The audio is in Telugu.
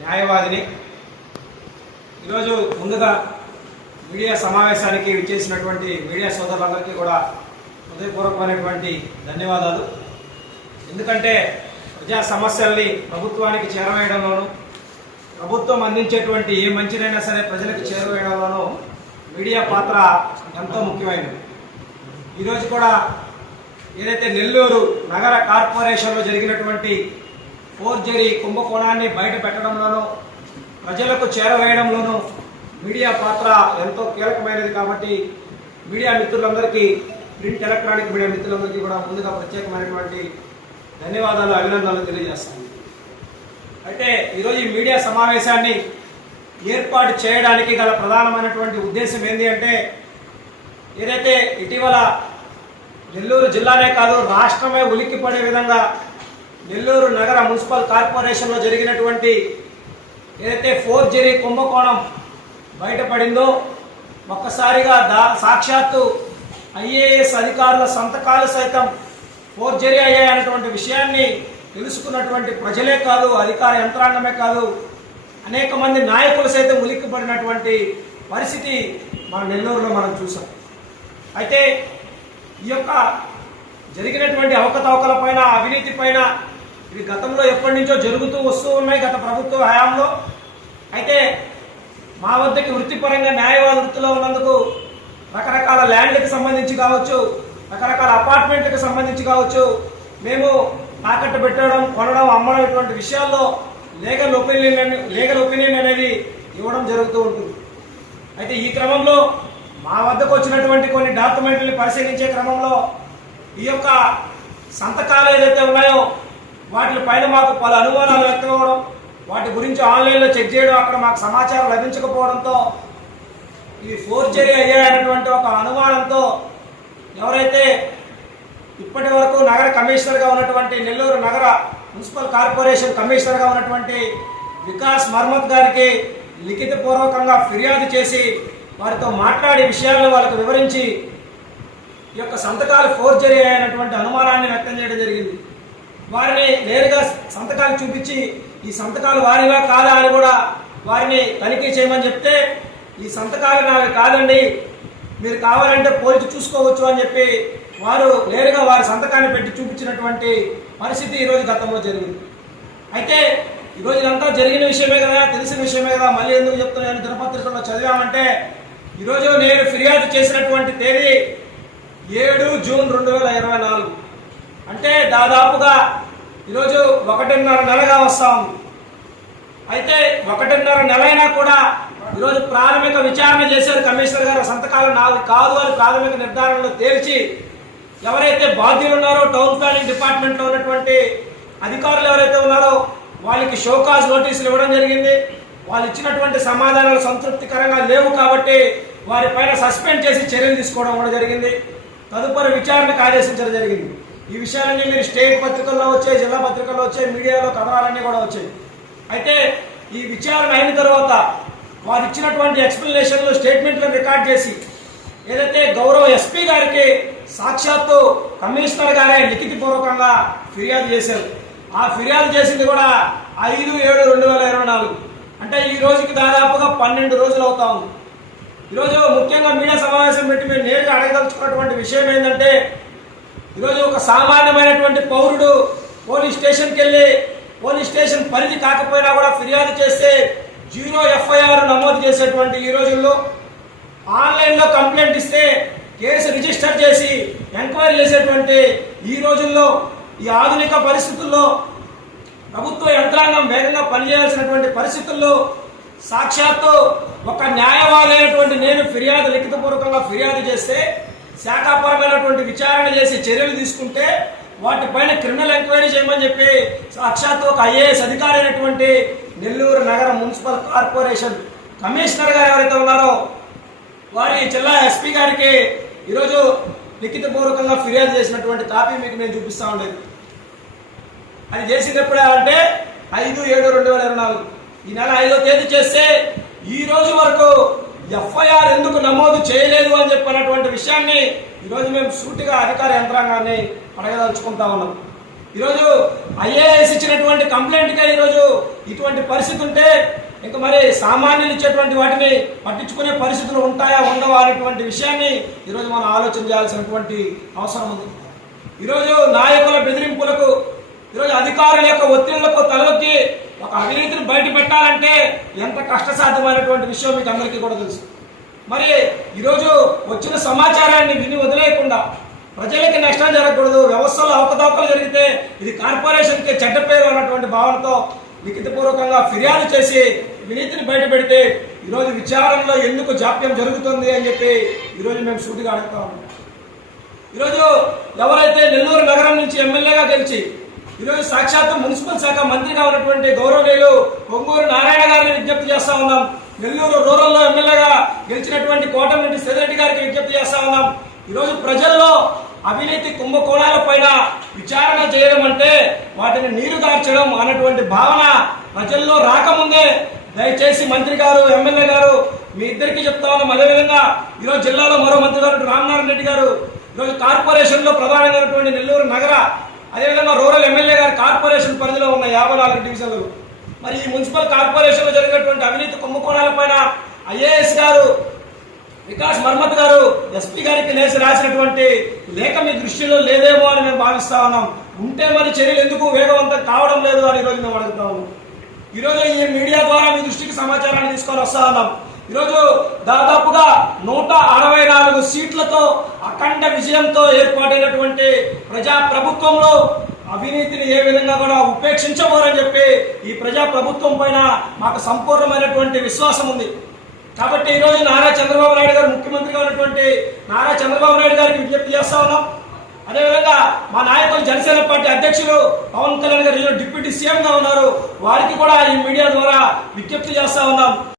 న్యాయవాదిని. ఈరోజు ముందుగా మీడియా సమావేశానికి విచ్చేసినటువంటి మీడియా సోదరులందరికీ కూడా హృదయపూర్వకమైనటువంటి ధన్యవాదాలు. ఎందుకంటే ప్రజా సమస్యల్ని ప్రభుత్వానికి చేరవేయడంలోనూ ప్రభుత్వం అందించేటువంటి ఏ మంచినైనా సరే ప్రజలకు చేరవేయడంలోనూ మీడియా పాత్ర ఎంతో ముఖ్యమైనది. ఈరోజు కూడా ఏదైతే నెల్లూరు నగర కార్పొరేషన్లో జరిగినటువంటి ఫోర్జరీ కుంభకోణాన్ని బయట పెట్టడంలోనూ ప్రజలకు చేరవేయడంలోనూ మీడియా పాత్ర ఎంతో కీలకమైనది కాబట్టి మీడియా మిత్రులందరికీ ప్రింట్ ఎలక్ట్రానిక్ మీడియా మిత్రులందరికీ కూడా ముందుగా ప్రత్యేకమైనటువంటి ధన్యవాదాలు అభినందనలు తెలియజేస్తాను. అయితే ఈరోజు ఈ మీడియా సమావేశాన్ని ఏర్పాటు చేయడానికి గల ప్రధానమైనటువంటి ఉద్దేశం ఏంటి అంటే ఏదైతే ఇటీవల నెల్లూరు జిల్లానే కాదు రాష్ట్రమే ఉలిక్కిపడే విధంగా నెల్లూరు నగర మున్సిపల్ కార్పొరేషన్లో జరిగినటువంటి ఏదైతే ఫోర్జరీ కుంభకోణం బయటపడిందో ఒక్కసారిగా దా సాక్షాత్తు ఐఏఎస్ అధికారుల సంతకాలు సైతం ఫోర్జరీ అయ్యాయన్నటువంటి విషయాన్ని తెలుసుకున్నటువంటి ప్రజలే కాదు అధికార యంత్రాంగమే కాదు అనేక మంది నాయకులు సైతం ఉలిక్కిపడినటువంటి పరిస్థితి మన నెల్లూరులో మనం చూసాం. అయితే ఈ యొక్క జరిగినటువంటి అవకతవకల పైన అవినీతి పైన ఇది గతంలో ఎప్పటి నుంచో జరుగుతూ వస్తూ ఉన్నాయి గత ప్రభుత్వ హయాంలో. అయితే మా వద్దకి వృత్తిపరంగా న్యాయవాద వృత్తిలో ఉన్నందుకు రకరకాల ల్యాండ్కి సంబంధించి కావచ్చు రకరకాల అపార్ట్మెంట్లకు సంబంధించి కావచ్చు మేము తాకట్టు పెట్టడం కొనడం అమ్మడం ఇటువంటి విషయాల్లో లీగల్ ఒపీనియన్ లీగల్ ఒపీనియన్ అనేది ఇవ్వడం జరుగుతూ ఉంటుంది. అయితే ఈ క్రమంలో మా వద్దకు వచ్చినటువంటి కొన్ని డాక్యుమెంట్లని పరిశీలించే క్రమంలో ఈ యొక్క సంతకాలు ఏదైతే ఉన్నాయో వాటి పైన మాకు పలు అనుమానాలు వ్యక్తం వాటి గురించి ఆన్లైన్లో చెక్ చేయడం అక్కడ మాకు సమాచారం లభించకపోవడంతో ఇవి ఫోర్జరీ అయ్యాయన్నటువంటి ఒక అనుమానంతో ఎవరైతే ఇప్పటి వరకు నగర కమిషనర్గా ఉన్నటువంటి నెల్లూరు నగర మున్సిపల్ కార్పొరేషన్ కమిషనర్గా ఉన్నటువంటి వికాస్ మర్మత్ గారికి లిఖితపూర్వకంగా ఫిర్యాదు చేసి వారితో మాట్లాడే విషయాలను వాళ్ళకు వివరించి ఈ యొక్క సంతకాలు ఫోర్జరీ అయినటువంటి అనుమానాన్ని వ్యక్తం చేయడం జరిగింది. వారిని నేరుగా సంతకాలు చూపించి ఈ సంతకాలు వారివా కాదా అని కూడా వారిని తనిఖీ చేయమని చెప్తే ఈ సంతకాలు నావి కాదండి మీరు కావాలంటే పోల్చి చూసుకోవచ్చు అని చెప్పి వారు నేరుగా వారి సంతకాన్ని పెట్టి చూపించినటువంటి పరిస్థితి ఈరోజు గతంలో జరిగింది. అయితే ఈరోజు ఇదంతా జరిగిన విషయమే కదా తెలిసిన విషయమే కదా మళ్ళీ ఎందుకు చెప్తున్నాను దినపత్రికల్లో చదివామంటే ఈరోజు నేను ఫిర్యాదు చేసినటువంటి తేదీ ఏడు జూన్ రెండు వేల ఇరవై నాలుగు. అంటే దాదాపుగా ఈరోజు ఒకటిన్నర నెలగా వస్తా. ఉంది అయితే ఒకటిన్నర నెలైనా కూడా ఈరోజు ప్రాథమిక విచారణ చేశారు కమిషనర్ గారు. సంతకాలు నాది కాదు అని ప్రాథమిక నిర్ధారణలో తేల్చి ఎవరైతే బాధ్యులు ఉన్నారో టౌన్ ప్లానింగ్ డిపార్ట్మెంట్లో ఉన్నటువంటి అధికారులు ఎవరైతే ఉన్నారో వాళ్ళకి షోకాజ్ నోటీసులు ఇవ్వడం జరిగింది. వాళ్ళు ఇచ్చినటువంటి సమాధానాలు సంతృప్తికరంగా లేవు కాబట్టి వారి పైన సస్పెండ్ చేసి చర్యలు తీసుకోవడం కూడా జరిగింది. తదుపరి విచారణకు ఆదేశించడం జరిగింది. ఈ విషయాలన్నీ మీరు స్టేట్ పత్రికల్లో వచ్చాయి జిల్లా పత్రికల్లో వచ్చాయి మీడియాలో కథనాలన్నీ కూడా వచ్చాయి. అయితే ఈ విచారణ అయిన తర్వాత వారు ఇచ్చినటువంటి ఎక్స్ప్లెనేషన్లు స్టేట్మెంట్లను రికార్డ్ చేసి ఏదైతే గౌరవ ఎస్పీ గారికి సాక్షాత్తు కమిషనర్ గారే లిఖితపూర్వకంగా ఫిర్యాదు చేశారు. ఆ ఫిర్యాదు చేసింది కూడా ఐదు ఏడు రెండు వేల ఇరవై నాలుగు. అంటే ఈ రోజుకి దాదాపుగా పన్నెండు రోజులు అవుతా ఉంది. ఈరోజు ముఖ్యంగా మీడియా సమావేశం పెట్టి మేము నేరుగా అడగదలుచుకున్నటువంటి విషయం ఏంటంటే ఈరోజు ఒక సామాన్యమైనటువంటి పౌరుడు పోలీస్ స్టేషన్కి వెళ్ళి పోలీస్ స్టేషన్ పరిధి కాకపోయినా కూడా ఫిర్యాదు చేస్తే జీరో ఎఫ్ఐఆర్ నమోదు చేసేటువంటి ఈ రోజుల్లో ఆన్లైన్లో కంప్లైంట్ ఇస్తే కేసు రిజిస్టర్ చేసి ఎంక్వైరీ చేసేటువంటి ఈ రోజుల్లో ఈ ఆధునిక పరిస్థితుల్లో ప్రభుత్వ యంత్రాంగం వేగంగా పనిచేయాల్సినటువంటి పరిస్థితుల్లో సాక్షాత్తు ఒక న్యాయవాది అయినటువంటి నేను ఫిర్యాదు లిఖితపూర్వకంగా ఫిర్యాదు చేస్తే శాఖాపరమైనటువంటి విచారణ చేసి చర్యలు తీసుకుంటే వాటిపైన క్రిమినల్ ఎంక్వైరీ చేయమని చెప్పి సాక్షాత్ ఒక ఐఏఎస్ అధికారి అయినటువంటి నెల్లూరు నగర మున్సిపల్ కార్పొరేషన్ కమిషనర్ గారు ఎవరైతే ఉన్నారో వారి జిల్లా ఎస్పీ గారికి ఈరోజు లిఖితపూర్వకంగా ఫిర్యాదు చేసినటువంటి కాపీ మీకు నేను చూపిస్తా ఉండేది. అది చేసింది ఎప్పుడే అంటే ఐదు ఏడు రెండు వేల ఇరవై నాలుగు. ఈ నెల ఐదో తేదీ చేస్తే ఈ రోజు వరకు ఎఫ్ఐఆర్ ఎందుకు నమోదు చేయలేదు అని చెప్పినటువంటి విషయాన్ని ఈరోజు మేము సూటిగా అధికార యంత్రాంగాన్ని అడగదలుచుకుంటా ఉన్నాం. ఈరోజు ఐఏఎస్ ఇచ్చినటువంటి కంప్లైంట్కే ఈరోజు ఇటువంటి పరిస్థితి ఉంటే ఇంకా మరి సామాన్యులు ఇచ్చేటువంటి వాటిని పట్టించుకునే పరిస్థితులు ఉంటాయా ఉండవా అనేటువంటి విషయాన్ని ఈరోజు మనం ఆలోచన చేయాల్సినటువంటి అవసరం ఉంది. ఈరోజు నాయకుల బెదిరింపులకు ఈరోజు అధికారుల యొక్క ఒత్తిళ్ళకు తల ఒక అవినీతిని బయట పెట్టాలంటే ఎంత కష్టసాధ్యమైనటువంటి విషయం మీకు అందరికీ కూడా తెలుసు. మరి ఈరోజు వచ్చిన సమాచారాన్ని విని వదిలేయకుండా ప్రజలకి నష్టం జరగకూడదు వ్యవస్థలో అవకతవకలు జరిగితే ఇది కార్పొరేషన్కి చెడ్డ పేరు అన్నటువంటి భావనతో లిఖితపూర్వకంగా ఫిర్యాదు చేసి వినీతిని బయట పెడితే ఈరోజు విచారణలో ఎందుకు జాప్యం జరుగుతుంది అని చెప్పి ఈరోజు మేము సూటిగా అడుగుతా ఉన్నాం. ఈరోజు ఎవరైతే నెల్లూరు నగరం నుంచి ఎమ్మెల్యేగా గెలిచి ఈరోజు సాక్షాత్తు మున్సిపల్ శాఖ మంత్రిగా ఉన్నటువంటి గౌరవనీయులు పొంగూరు నారాయణ గారిని విజ్ఞప్తి చేస్తా ఉన్నాం. నెల్లూరు రూరల్లో ఎమ్మెల్యేగా గెలిచినటువంటి కోటమిరెడ్డి సెదిరెడ్డి గారికి విజ్ఞప్తి చేస్తా ఉన్నాం. ఈరోజు ప్రజల్లో అవినీతి కుంభకోణాల పైన విచారణ చేయడం అంటే వాటిని నీరు దాచడం అన్నటువంటి భావన ప్రజల్లో రాకముందే దయచేసి మంత్రి గారు ఎమ్మెల్యే గారు మీ ఇద్దరికి చెప్తా ఉన్నాం. అదేవిధంగా ఈరోజు జిల్లాలో మరో మంత్రి గారు రామనారాయణ రెడ్డి గారు. ఈరోజు కార్పొరేషన్లో ప్రధానమైనటువంటి ప్రధానంగా నెల్లూరు నగర అదేవిధంగా రూరల్ ఎమ్మెల్యే గారు కార్పొరేషన్ పరిధిలో ఉన్న యాభై నాలుగు డివిజన్లు మరి ఈ మున్సిపల్ కార్పొరేషన్లో జరిగినటువంటి అవినీతి కుంభకోణాలపైన ఐఏఎస్ గారు వికాస్ మర్మత్ గారు ఎస్పీ గారికి లేచి రాసినటువంటి లేఖ మీ దృష్టిలో లేదేమో అని మేము భావిస్తా ఉన్నాం. ఉంటే మరి చర్యలు ఎందుకు వేగవంతం కావడం లేదు అని ఈరోజు మేము అడుగుతాము ఈరోజు ఈ మీడియా ద్వారా మీ దృష్టికి సమాచారాన్ని తీసుకొని వస్తా ఉన్నాం. ఈరోజు దాదాపుగా నూట అరవై నాలుగు సీట్లతో అఖండ విజయంతో ఏర్పాటైనటువంటి ప్రజా ప్రభుత్వంలో అవినీతిని ఏ విధంగా కూడా ఉపేక్షించబోరని చెప్పి ఈ ప్రజా ప్రభుత్వం పైన మాకు సంపూర్ణమైనటువంటి విశ్వాసం ఉంది. కాబట్టి ఈరోజు నారా చంద్రబాబు నాయుడు గారు ముఖ్యమంత్రిగా ఉన్నటువంటి నారా చంద్రబాబు నాయుడు గారికి విజ్ఞప్తి చేస్తా ఉన్నాం. అదేవిధంగా మా నాయకులు జనసేన పార్టీ అధ్యక్షులు పవన్ కళ్యాణ్ గారు డిప్యూటీ సీఎంగా ఉన్నారు. వారికి కూడా ఈ మీడియా ద్వారా విజ్ఞప్తి చేస్తా ఉన్నాం.